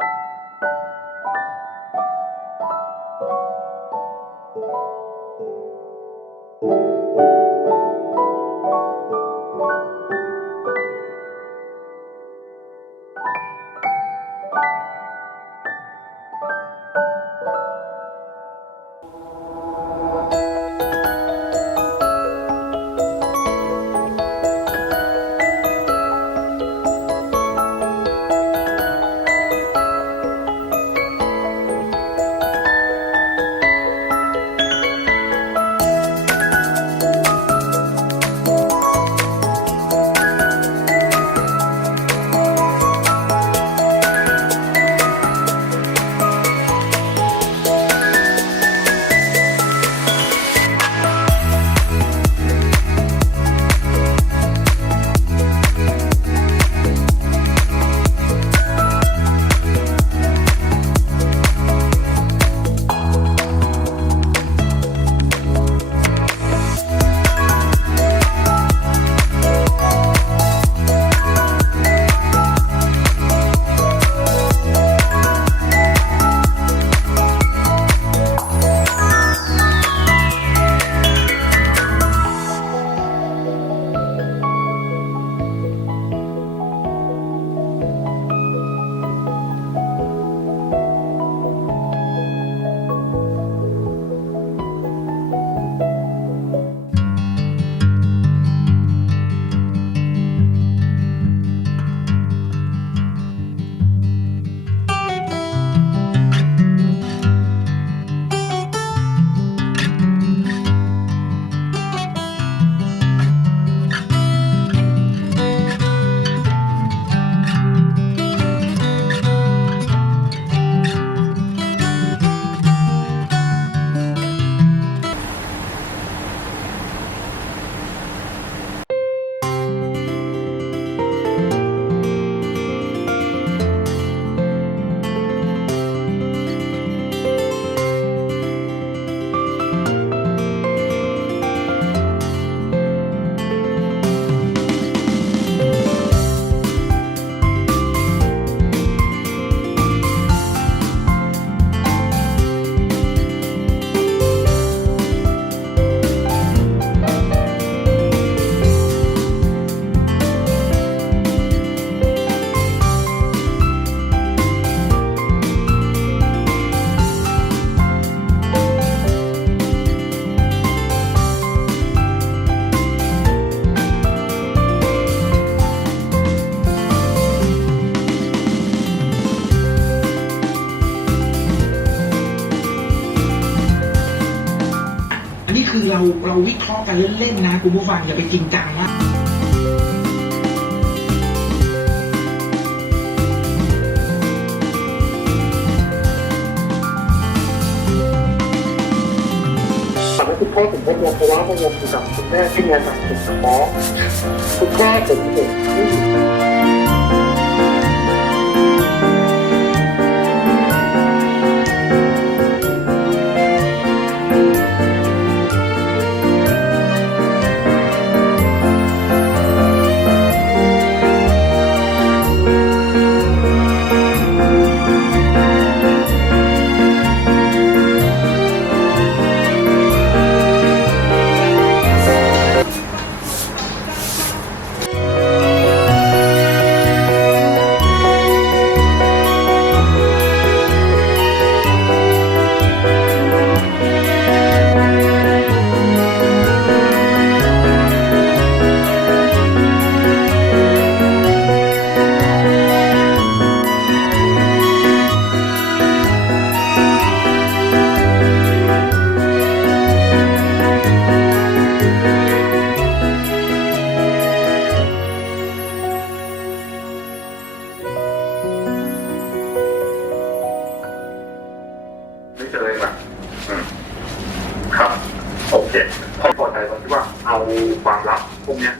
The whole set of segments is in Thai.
อั เราเราวิเคราะห์กันเล่นๆนะคุณผู้ฟังอย่าไปจริงจังนะตอนนั้นคุณพ่อผมก็งงเพราะว่าพงงอยู่กับคุณแม่ที่งานต่างจังหวัดคุณพ่อผมเห็น ไม่เจอเลยแบบอืมครับ โอเคพอพอใจตรงที่ว่าเอาความลับพวกเนี้ย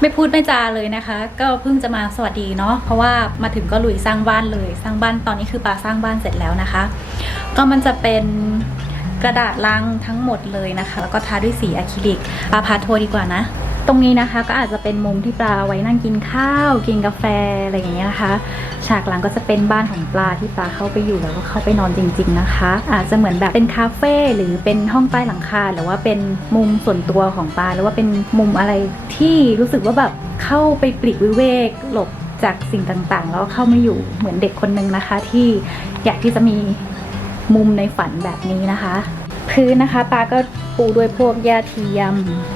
ไม่พูดไม่จาเลยนะคะ ก็เพิ่งจะมาสวัสดีเนาะเพราะว่ามาถึงก็ลุยสร้างบ้านเลย สร้างบ้านตอนนี้คือปาสร้างบ้านเสร็จแล้วนะคะ ก็มันจะเป็นกระดาษลังทั้งหมดเลยนะคะ แล้วก็ทาด้วยสีอะคริลิกปาพาโทรดีกว่านะ ตรงนี้นะคะก็อาจจะเป็นมุมที่ปลาไว้นั่งกินข้าว กินกาแฟอะไรอย่างเงี้ยนะคะ ฉากหลังก็จะเป็นบ้านของปลาที่ปลาเข้าไปอยู่แล้วก็เข้าไปนอนจริง ๆนะคะ อาจจะเหมือนแบบเป็นคาเฟ่หรือเป็นห้องใต้หลังคาหรือว่าเป็นมุมส่วนตัวของปลาหรือว่าเป็นมุมอะไรที่รู้สึกว่าแบบเข้าไปปลีกวิเวกหลบจากสิ่งต่างๆ แล้วก็เข้ามาอยู่เหมือนเด็กคนนึงนะคะ ที่อยากที่จะมีมุมในฝันแบบนี้นะคะ พื้นนะคะปาก็ปูด้วยพวกหญ้าเทียม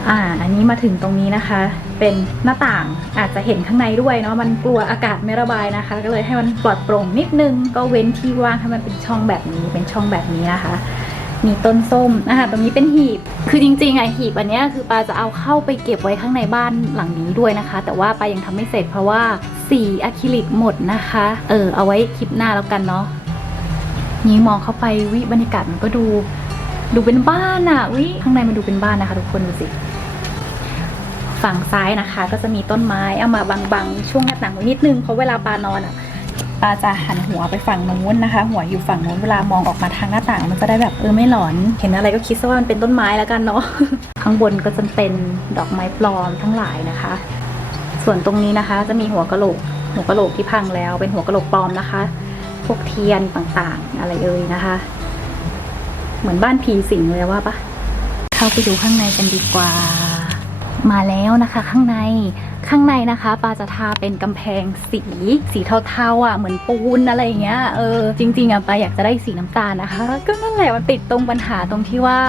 อ่า อันนี้มาถึงตรงนี้นะคะ เป็นหน้าต่างอาจจะเห็นข้างในด้วยเนาะ มันกลัวอากาศไม่ระบายนะคะ ก็เลยให้มันปลอดโปร่งนิดนึง ก็เว้นที่ว่างให้มันเป็นช่องแบบนี้ เป็นช่องแบบนี้นะคะ มีต้นส้มอ่าตรงนี้เป็นหีบ คือจริงๆอะหีบอันเนี้ยคือปาจะเอาเข้าไปเก็บไว้ข้างในบ้านหลังนี้ด้วยนะคะ แต่ว่าปายังทำไม่เสร็จเพราะว่าสีอะคริลิกหมดนะคะ เออ เอาไว้คลิปหน้าแล้วกันเนาะนี้มองเข้าไปวิบรรยากาศมันก็ดู ดูเป็นบ้านอะวิข้างในมันดูเป็นบ้านนะคะ ทุกคนดูสิฝั่งซ้ายนะคะ ก็จะมีต้นไม้เอามาบังๆช่วงหน้าต่างนิดนึงเพราะเวลาปลานอนอะปลาจะหันหัวไปฝั่งนู้นนะคะ หัวอยู่ฝั่งนู้นเวลามองออกมาทางหน้าต่าง มันจะได้แบบเออไม่หลอน เห็นอะไรก็คิดซะว่ามันเป็นต้นไม้แล้วกันเนาะข้างบนก็จะเป็นดอกไม้ปลอมทั้งหลายนะคะ ส่วนตรงนี้นะคะ จะมีหัวกะโหลกหัวกะโหลกที่พังแล้ว เป็นหัวกะโหลกปลอมนะคะ พวกเทียนต่างๆ อะไรเอ่ยนะคะ เหมือนบ้านผีสิงเลยว่าปะเข้าไปดูข้างในกันดีกว่า มาแล้วนะคะ ข้างในข้างในนะคะปาจะทาเป็นกำแพงสี สีเทาๆอะเหมือนปูนอะไรอย่างเงี้ยเออจริง ๆอะปาอยากจะได้สีน้ำตาลนะคะ ก็นั่นแหละมันติดตรงปัญหาตรงที่ว่า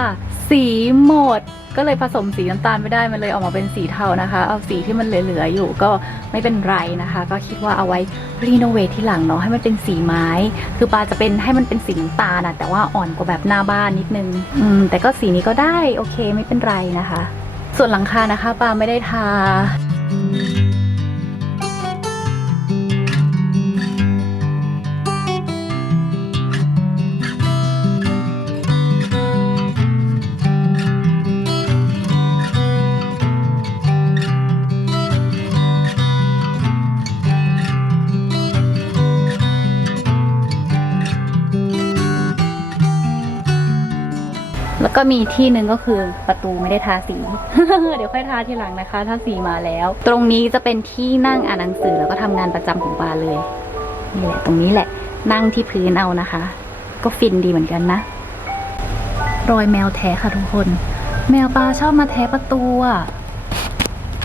สีหมดก็เลยผสมสีน้ำตาลไม่ได้มันเลยออกมาเป็นสีเทานะคะ เอาสีที่มันเหลือๆอยู่ก็ไม่เป็นไรนะคะ ก็คิดว่าเอาไว้รีโนเวทที่หลังเนาะให้มันเป็นสีไม้ คือปาจะเป็นให้มันเป็นสีน้ำตาลนะแต่ว่าอ่อนกว่าแบบหน้าบ้านนิดนึงอืมแต่ก็สีนี้ก็ได้โอเคไม่เป็นไรนะคะ ส่วนหลังคานะคะปาไม่ได้ทาแล้ ก็มีที่หนึ่งก็คือประตูไม่ได้ทาสี เดี๋ยวค่อยทาทีหลังนะคะ ถ้าสีมาแล้ว ตรงนี้จะเป็นที่นั่งอ่านหนังสือแล้วก็ทำงานประจำของปาเลยนี่แหละตรงนี้แหละ นั่งที่พื้นเอานะคะ ก็ฟินดีเหมือนกันนะ รอยแมวแท้ค่ะทุกคน แมวปลาชอบมาแท้ประตูอะ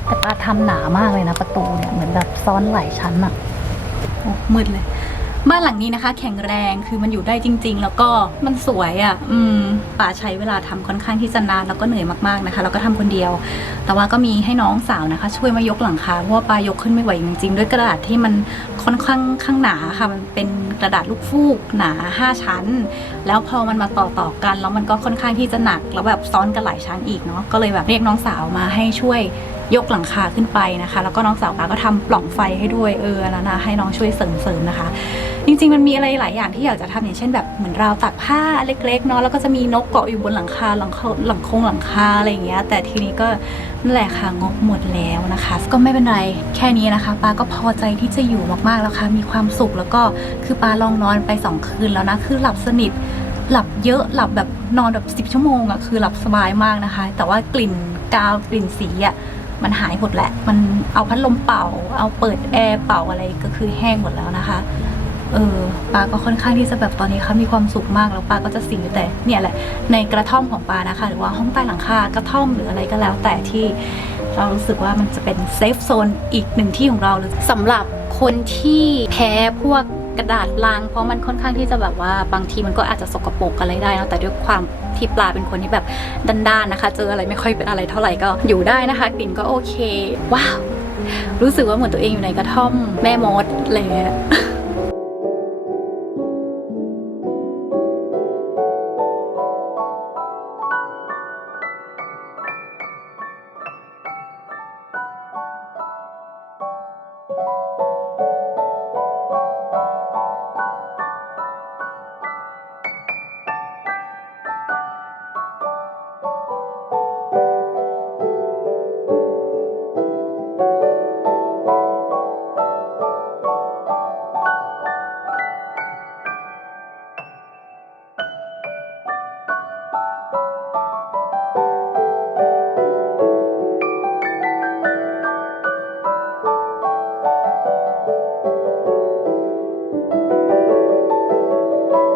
แต่ปลาทำหนามากเลยนะประตูเนี่ยเหมือนแบบซ้อนหลายชั้นอะโอ้มืดเลย บ้านหลังนี้นะคะ แข็งแรงคือมันอยู่ได้จริง ๆ แล้วก็มันสวยอะ่ะ อืมป่าใช้เวลาทำค่อนข้างที่จะนานแล้วก็เหนื่อยมากๆนะคะ แล้วก็ทำคนเดียว แต่ว่าก็มีให้น้องสาวนะคะ ช่วยมายกหลังคาเพราะว่าปายกขึ้นไม่ไหวจริงๆ ด้วยกระดาษที่มันค่อนข้างข้างหนาค่ะ มันเป็นกระดาษลูกฟูกหนา 5 ชั้น แล้วพอมันมาต่อต่อกัน แล้วมันก็ค่อนข้างที่จะหนักแล้วแบบซ้อนกันหลายชั้นอีกเนาะก็เลยแบบเรียกน้องสาวมาให้ช่วยยกหลังคาขึ้นไปนะคะ แล้วก็น้องสาวปาก็ทำปล่องไฟให้ด้วยเออแล้วนะให้น้องช่วยเสริมๆนะคะ จริงๆมันมีอะไรหลายอย่างที่อยากจะทำอย่างเช่นแบบเหมือนราวตากผ้าเล็กๆเนาะแล้วก็จะมีนกเกาะอยู่บนหลังคาหลังคหลังคงหลังคาอะไรอย่างเงี้ย แต่ทีนี้ก็นั่นแหละค่ะงบหมดแล้วนะคะ ก็ไม่เป็นไรแค่นี้นะคะปาก็พอใจที่จะอยู่มากๆแล้วค่ะมีความสุขแล้วก็คือปาลองนอนไปสองคืนแล้วนะคือหลับสนิทหลับเยอะหลับแบบนอนแบบ 10 ชั่วโมงอะคือหลับสบายมากนะคะ แต่ว่ากลิ่นกาวกลิ่นสีอะมันหายหมดแหละ มันเอาพัดลมเป่า เอาเปิดแอร์เป่าอะไรก็คือแห้งหมดแล้วนะคะ เออปาก็ค่อนข้างที่จะแบบตอนนี้ค่ะมีความสุขมากแล้วปาก็จะสิงอยู่แต่เนี่ยแหละในกระท่อมของปานะคะ หรือว่าห้องใต้หลังคากระท่อมหรืออะไรก็แล้ว แต่ที่เรารู้สึกว่ามันจะเป็นเซฟโซนอีกหนึ่งที่ของเราสำหรับคนที่แพ้พวกกระดาษลัง เพราะมันค่อนข้างที่จะแบบว่าบางทีมันก็อาจจะสกปรกอะไรได้นะแต่ด้วยความที่ปลาเป็นคนที่แบบด้านๆนะคะ เจออะไรไม่ค่อยเป็นอะไรเท่าไหร่ก็อยู่ได้นะคะกลิ่นก็โอเค ว้าว รู้สึกว่าเหมือนตัวเองอยู่ในกระท่อมแม่มดอะไรเงี้ย